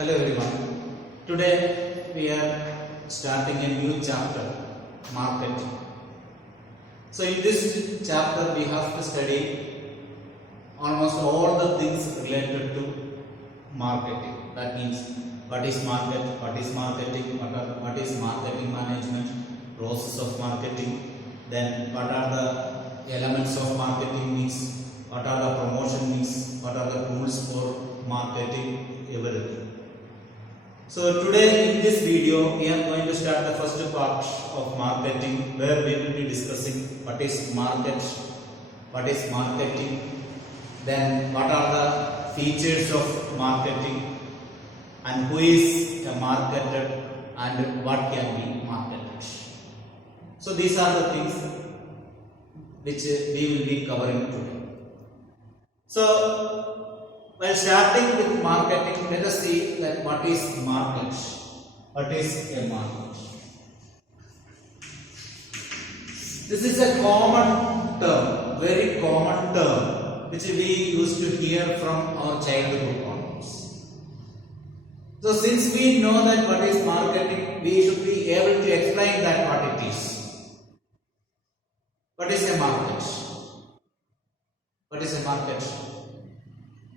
Hello everyone. Today we are starting a new chapter, marketing. So in this chapter we have to study almost all the things related to marketing. That means what is market, what is marketing, what is marketing management, process of marketing, then what are the elements of marketing mix, what are the promotion mix, what are the tools for marketing, everything. So today in this video we are going to start the first part of marketing, where we will be discussing what is market, what is marketing, then what are the features of marketing, and who is a marketer and what can be marketed. So these are the things which we will be covering today. So while starting with marketing, let us see that what is market. What is a market? This is a common term, very common term, which we used to hear from our childhood onwards. So since we know that what is marketing, we should be able to explain that what it is. What is a market? What is a market?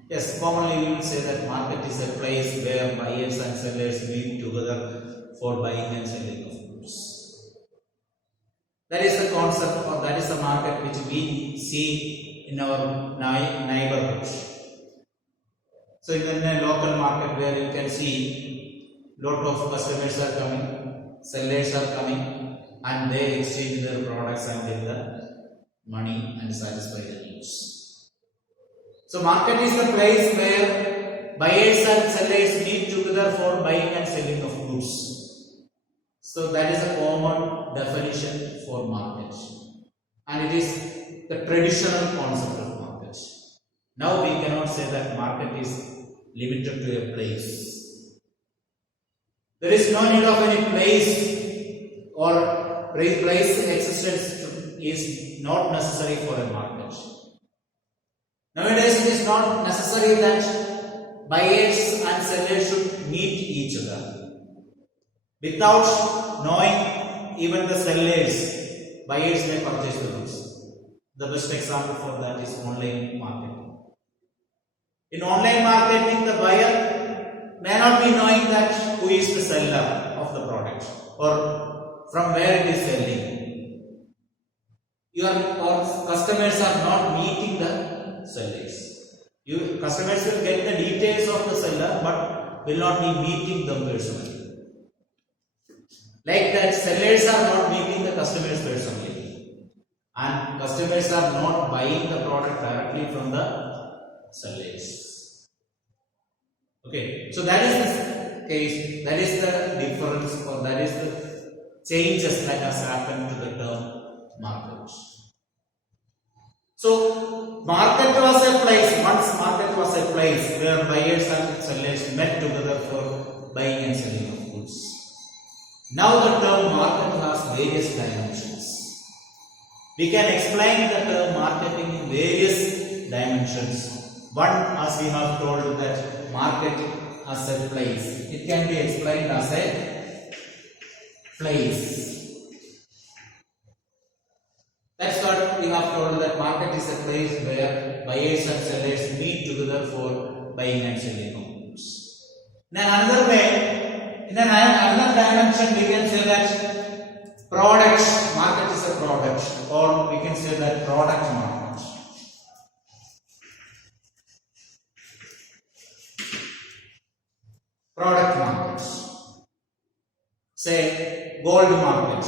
Yes, commonly we will say that market is a place where buyers and sellers meet together for buying and selling of goods. That is the concept, or that is the market which we see in our neighborhood. So in a local market where you can see lot of customers are coming, sellers are coming, and they exchange their products and get the money and satisfy the needs. So market is the place where buyers and sellers meet together for buying and selling of goods. So that is a common definition for market, and it is the traditional concept of market. Now we cannot say that market is limited to a place. There is no need of any place, or place existence is not necessary for a market. Nowadays it is not necessary that buyers and sellers should meet each other. Without knowing even the sellers, buyers may purchase the goods. The best example for that is online marketing. In online marketing, the buyer may not be knowing that who is the seller of the product or from where it is selling. Your customers are not meeting the sellers. Customers will get the details of the seller but will not be meeting them personally. Like that, sellers are not meeting the customers personally, and customers are not buying the product directly from the sellers. Okay, so that is the case, that is the difference, or that is the changes that has happened to the term market. So market was a place, once market was a place where buyers and sellers met together for buying and selling of goods. Now the term market has various dimensions. We can explain the term marketing in various dimensions. One, as we have told, that market as a place. It can be explained as a place. That's what we have told, that market is a place where buyers and sellers meet together for buying and selling of goods. In another way, in another dimension, we can say that product, market is a product, or we can say that product market. Product market. Say gold market.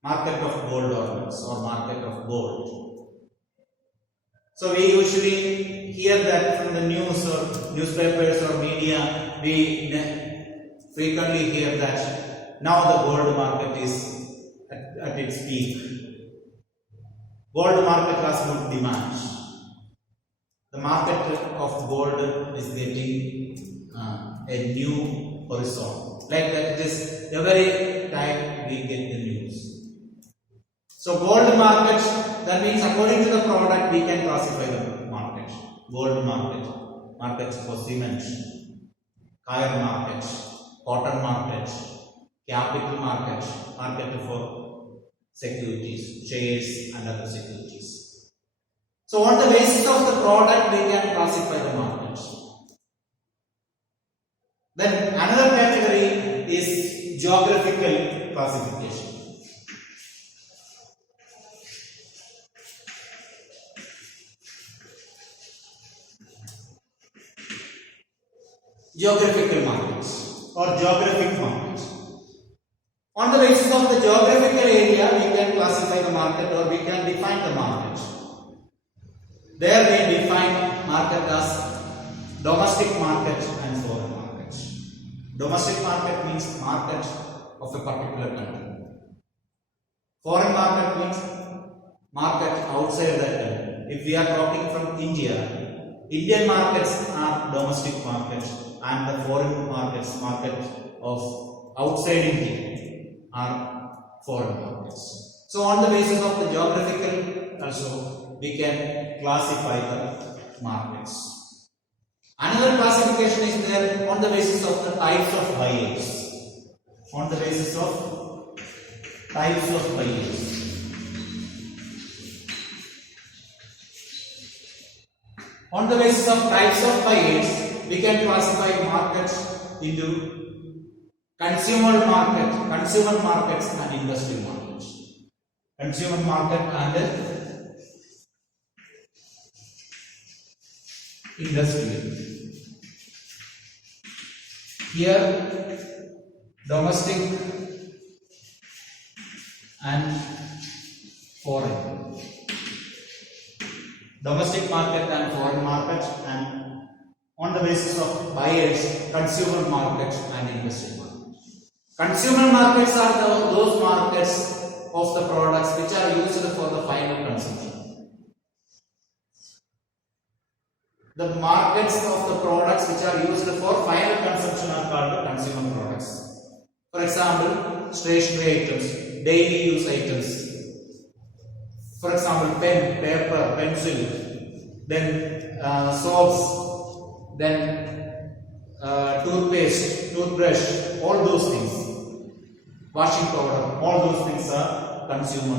Market of gold ornaments or market of gold. So we usually hear that from the news or newspapers or media. We frequently hear that now the gold market is at its peak. Gold market has good demand. The market of gold is getting a new horizon. Like that, it is every time we get the news. So gold market, that means according to the product we can classify the market. Gold market, markets for cement, iron market, cotton market, capital market, market for securities, shares and other securities. So on the basis of the product we can classify the market. Then another category is geographical classification. Geographical markets or geographic markets. On the basis of the geographical area, we can classify the market or we can define the market. There we define market as domestic market and foreign market. Domestic market means market of a particular country. Foreign market means market outside that country. If we are talking from India, Indian markets are domestic markets and the foreign markets, market of outside India, are foreign markets. So on the basis of the geographical also we can classify the markets. Another classification is there on the basis of the types of buyers. On the basis of types of buyers. On the basis of types of buyers, we can classify markets into consumer markets and industrial markets. Consumer market and industrial. Here, domestic and foreign. Domestic market and foreign market, and on the basis of buyers, consumer market and industrial market. Consumer markets are those markets of the products which are used for the final consumption. The markets of the products which are used for final consumption are called the consumer products. For example, stationery items, daily use items. For example, pen, paper, pencil, then soaps, then toothpaste, toothbrush, all those things, washing powder, all those things are consumer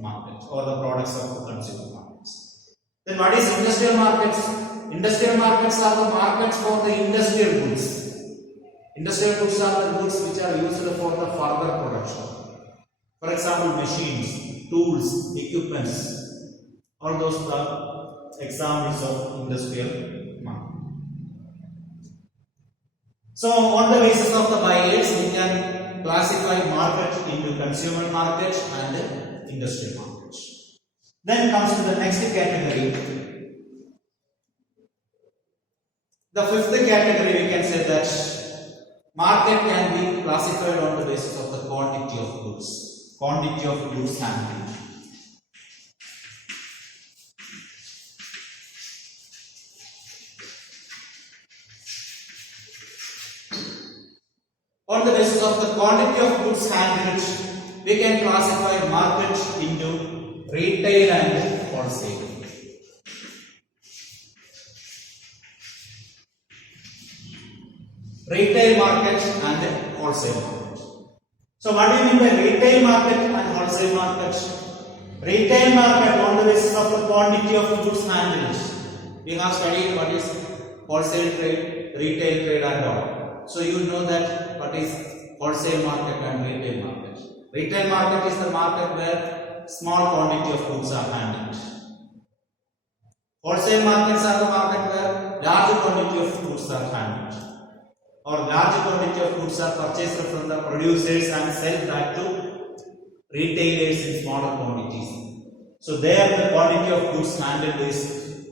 market or the products of the consumer markets. Then what is industrial markets? Industrial markets are the markets for the industrial goods. Industrial goods are the goods which are used for the further production. For example, machines, tools, equipments, all those are examples of industrial market. So on the basis of the buyers, we can classify market into consumer market and industrial market. Then comes to the next category. The fifth category, we can say that market can be classified on the basis of the quantity of goods. Quantity of goods handled. On the basis of the quantity of goods handled, we can classify market into retail and wholesale. Retail market and wholesale market. So what do you mean by retail market and wholesale market? Retail market on the basis of the quantity of goods handled. We have studied what is wholesale trade, retail trade and all. So you know that what is wholesale market and retail market. Retail market is the market where small quantity of goods are handled. Wholesale markets are the market where large quantity of goods are handled. Or large quantity of goods are purchased from the producers and sell back to retailers in smaller quantities. So there the quantity of goods handled is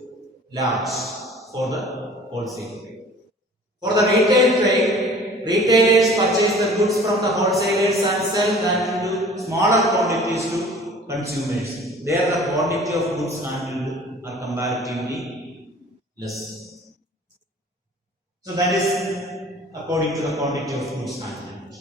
large for the wholesale trade. For the retail trade, retailers purchase the goods from the wholesalers and sell them into smaller quantities to consumers. There the quantity of goods handled are comparatively less. So that is according to the quantity of goods handled.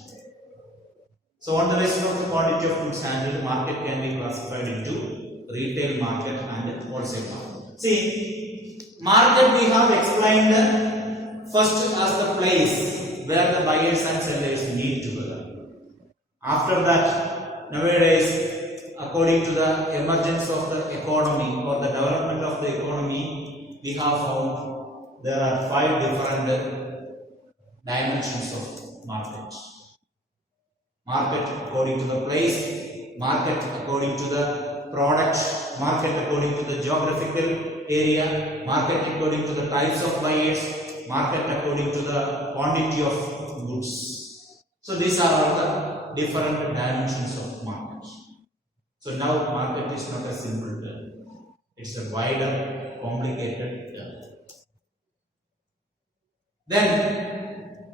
So on the basis of the quantity of goods handled, market can be classified into retail market and wholesale market. See, market we have explained first as the place where the buyers and sellers meet together. After that, nowadays, according to the emergence of the economy or the development of the economy, we have found there are 5 different dimensions of market. Market according to the place, market according to the product, market according to the geographical area, market according to the types of buyers, market according to the quantity of goods. So these are all the different dimensions of market. So now market is not a simple term. It's a wider, complicated term. Then,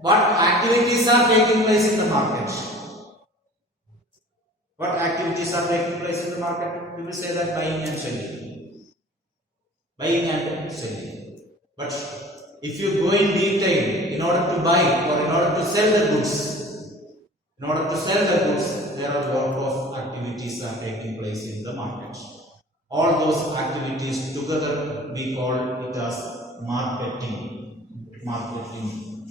what activities are taking place in the market? What activities are taking place in the market? We will say that buying and selling. Buying and selling. But if you go in detail, in order to buy or in order to sell the goods, there are a lot of activities are taking place in the market. All those activities together we call it as marketing. Marketing.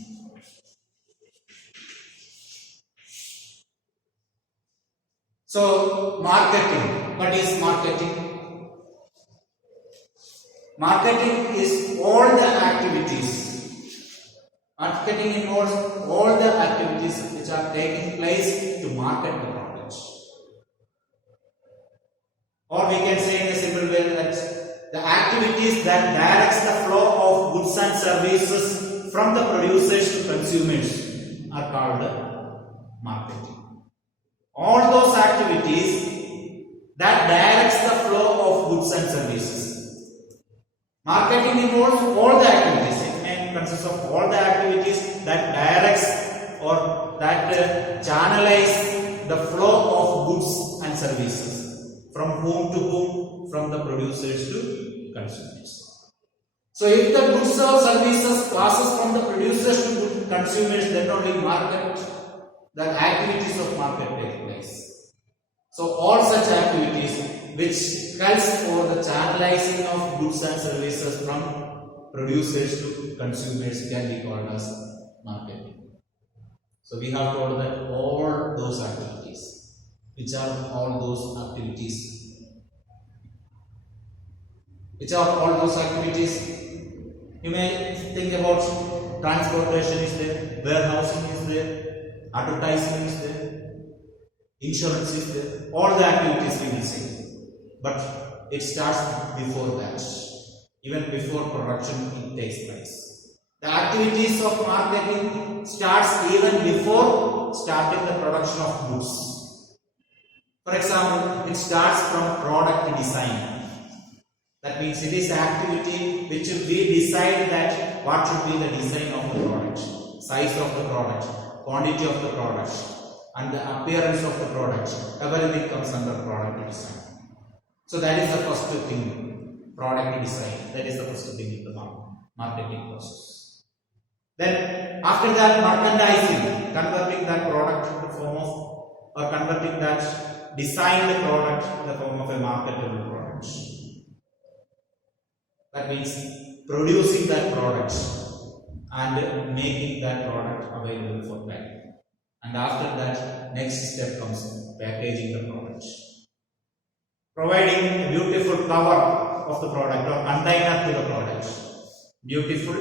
So, marketing. What is marketing? Marketing is all the activities. Marketing involves all the activities which are taking place to market the products. Or we can say in a simple way that the activities that directs the flow of goods and services from the producers to consumers are called marketing. All those activities that directs the flow of goods and services. Marketing involves all the activities. It may consist of all the activities that directs or that channelize the flow of goods and services from whom to whom, from the producers to consumers. So if the goods or services passes from the producers to consumers, then only market, the activities of market take place. So all such activities which helps for the channelizing of goods and services from producers to consumers can be called as marketing. So we have told that all those activities, which are all those activities, you may think about transportation is there, warehousing is there, advertising is there, insurance is there, all the activities we will say. But it starts before that. Even before production it takes place. The activities of marketing starts even before starting the production of goods. For example, it starts from product design. That means it is activity which we decide that what should be the design of the product, size of the product, quantity of the product, and the appearance of the product. Everything comes under product design. So that is the first thing, product design. That is the first thing in the marketing process. Then after that, merchandising, converting that product in the form of, or converting that designed product in the form of a marketable product. That means producing that product and making that product available for buying. And after that, next step comes packaging the product. Providing a beautiful cover of the product or container to the product. Beautiful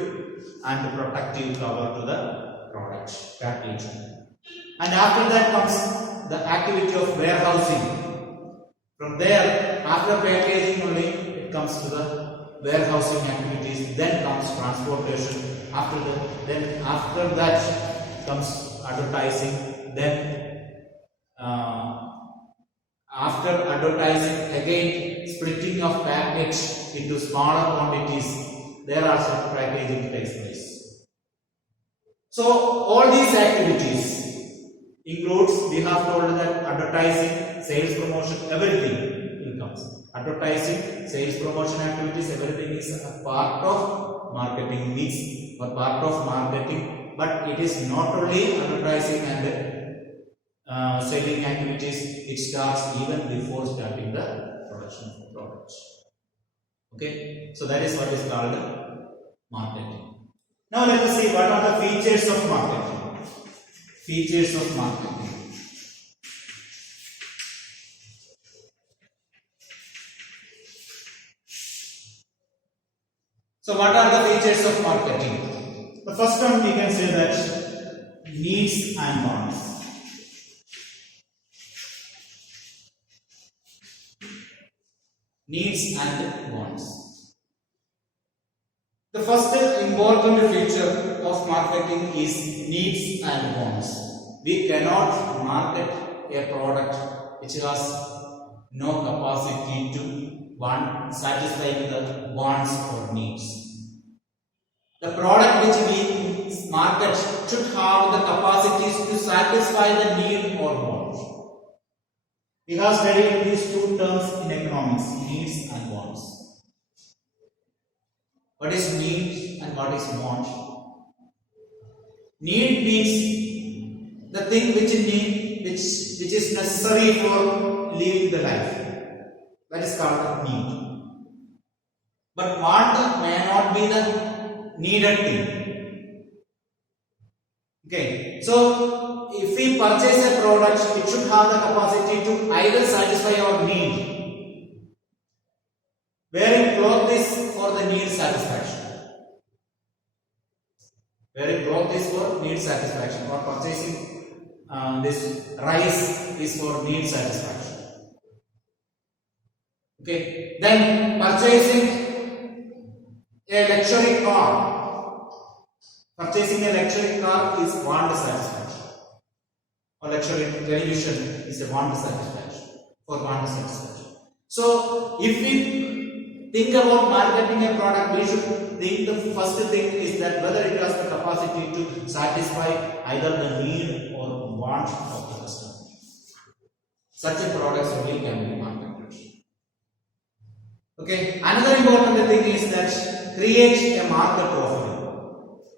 and protective cover to the product, packaging. And after that comes the activity of warehousing. From there, after packaging only, it comes to the warehousing activities, then comes transportation, after that comes advertising, then after advertising again splitting of package into smaller quantities, there are some packaging takes place. So all these activities includes, we have told that advertising, sales promotion, everything comes. Advertising, sales promotion activities, everything is a part of marketing mix or part of marketing, but it is not only advertising and selling activities, it starts even before starting the production of the products. Okay, so that is what is called marketing. Now let us see what are the features of marketing. Features of marketing. So what are the features of marketing? The first one we can say that needs and wants. Needs and wants. The first important feature of marketing is needs and wants. We cannot market a product which has no capacity to satisfy the wants or needs. The product which we market should have the capacities to satisfy the need or want. We have studied these two terms in economics, needs and wants. What is need and what is want? Need means the thing which is necessary for living the life. That is called need. But want may not be the needed thing. Okay, so if we purchase a product, it should have the capacity to either satisfy our need. Wearing cloth is for the need satisfaction. Wearing cloth is for need satisfaction, or purchasing this rice is for need satisfaction. Okay, then purchasing a luxury car. Purchasing a luxury car is want satisfaction. Or luxury television is a want satisfaction. For want satisfaction. So, if we think about marketing a product, we should think the first thing is that whether it has the capacity to satisfy either the need or want of the customer. Such a product only can be marketed. Okay, another important thing is that create a market offering.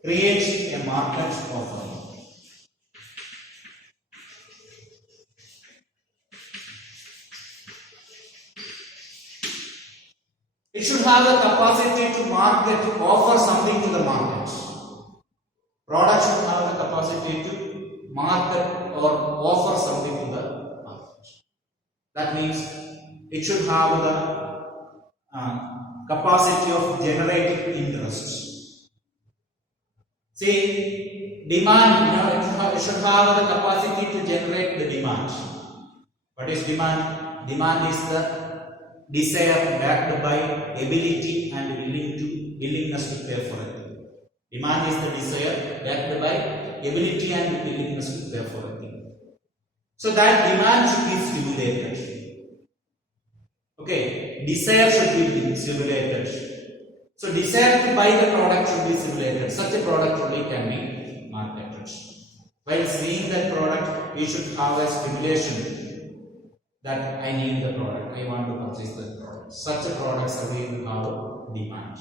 Create a market offering. It should have the capacity to offer something to the market. Product should have the capacity to market or offer something to the market. That means it should have the capacity of generating interest. See, demand, it should have the capacity to generate the demand. What is demand? Demand is the desire backed by ability and willingness to pay for it. Demand is the desire backed by ability and willingness to pay for it. So that demand should be stimulated. Okay, desire should be stimulated. So desire to buy the product should be stimulated. Such a product only can be marketed. While seeing that product, we should have a stimulation that I need the product, I want to purchase the product. Such a product will have demand.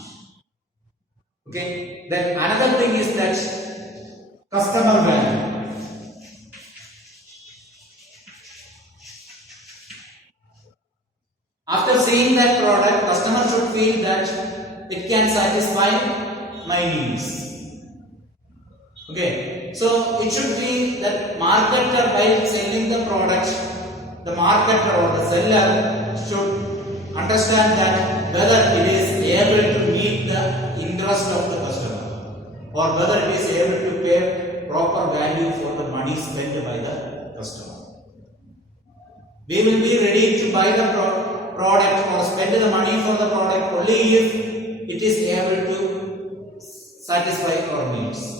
Okay, then another thing is that customer value. After seeing that product, customer should feel that it can satisfy my needs. Okay, so it should be that marketer, while selling the product, the marketer or the seller should understand that whether it is able to meet the interest of the customer or whether it is able to pay proper value for the money spent by the customer. We will be ready to buy the product or spend the money for the product only if it is able to satisfy our needs.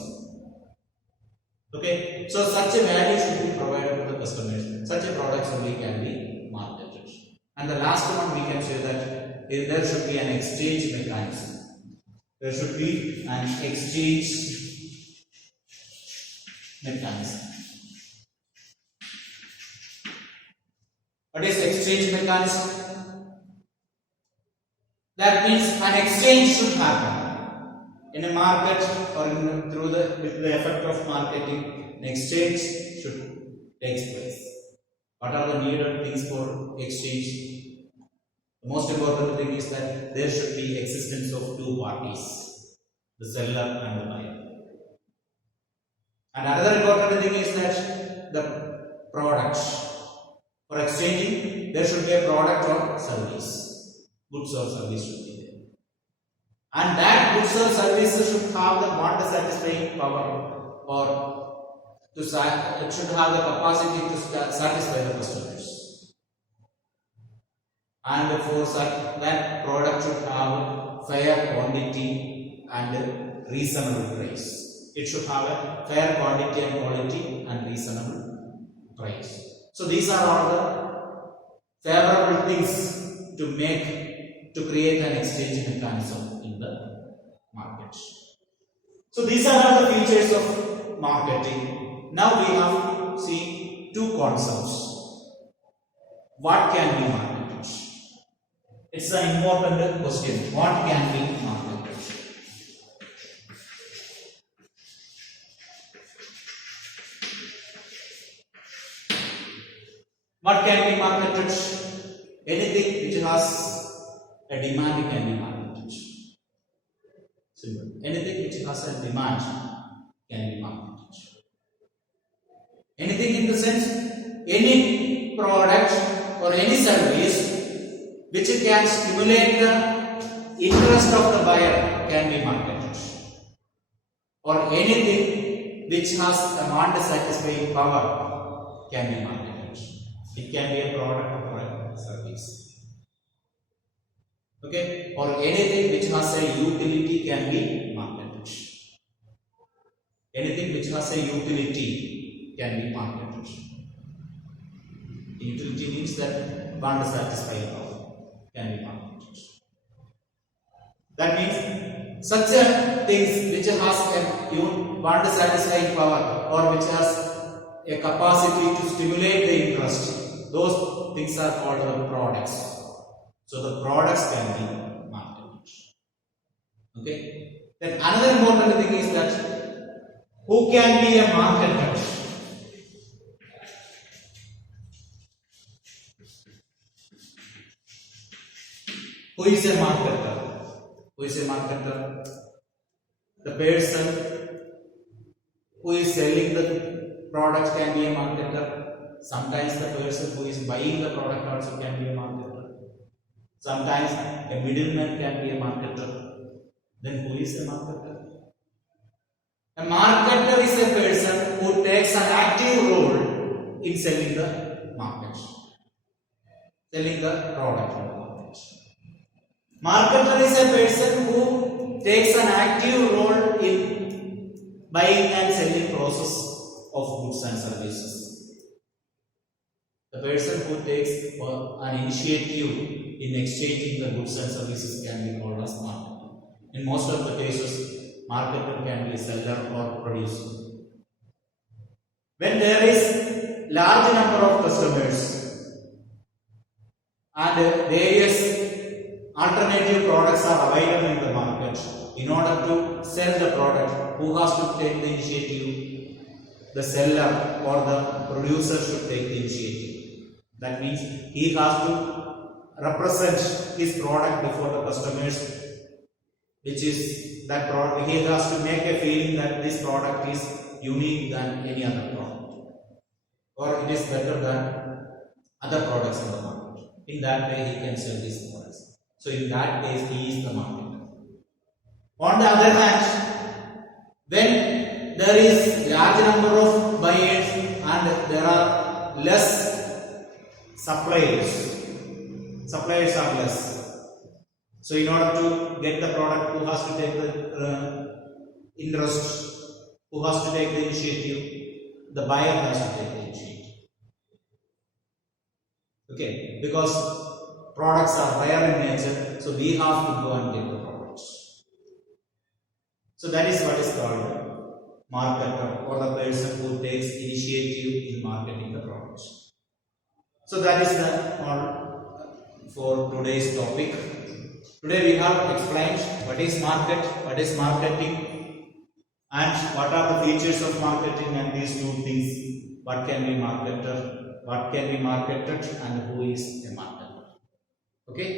Okay, so such a value should be provided to the customers. Such a product only can be marketed. And the last one we can say that there should be an exchange mechanism. There should be an exchange mechanism. What is exchange mechanism? That means an exchange should happen. In a market or with the effect of marketing, an exchange should take place. What are the needed things for exchange? The most important thing is that there should be existence of two parties, the seller and the buyer. And another important thing is that the product. For exchanging, there should be a product or service. Goods or service should be there. And that goods or services should have the bond satisfying power, or it should have the capacity to satisfy the customers. And for such, that product should have fair quantity and reasonable price. It should have a fair quantity and quality and reasonable price. So these are all the favorable things to create an exchange mechanism in the market. So these are all the features of marketing. Now we have to see two concepts. What can be marketed? It's an important question. What can be marketed? What can be marketed? Anything which has a demand can be marketed. Simple. Anything which has a demand can be marketed. Anything in the sense, any product or any service which can stimulate the interest of the buyer can be marketed. Or anything which has a demand satisfying power can be marketed. It can be a product or a service. Okay? Or anything which has a utility can be marketed. Anything which has a utility can be marketed. Utility means that bond satisfying power can be marketed. That means such a things which has a bond satisfying power or which has a capacity to stimulate the interest. Those things are called the products. So the products can be marketed. Okay. Then another important thing is that who can be a marketer? Who is a marketer? Who is a marketer? The person who is selling the product can be a marketer. Sometimes the person who is buying the product also can be a marketer. Sometimes a middleman can be a marketer. Then who is a marketer? A marketer is a person who takes an active role in selling the market. Selling the product in the market. Marketer is a person who takes an active role in buying and selling process of goods and services. The person who takes an initiative in exchanging the goods and services can be called as marketer. In most of the cases, marketer can be a seller or producer. When there is large number of customers and various alternative products are available in the market, in order to sell the product, who has to take the initiative? The seller or the producer should take the initiative. That means he has to represent his product before the customers, which is that product. He has to make a feeling that this product is unique than any other product, or it is better than other products in the market. In that way, he can sell these products. So, in that case, he is the marketer. On the other hand, when there is large number of buyers and there are less suppliers are less. So in order to get the product, who has to take the interest, who has to take the initiative? The buyer has to take the initiative. Okay, because products are rare in nature, so we have to go and get the products. So that is what is called marketer, or the person who takes initiative in marketing the products. So that is all for today's topic. Today we have explained what is market, what is marketing, and what are the features of marketing, and these two things, what can be marketed, and who is a marketer. Okay.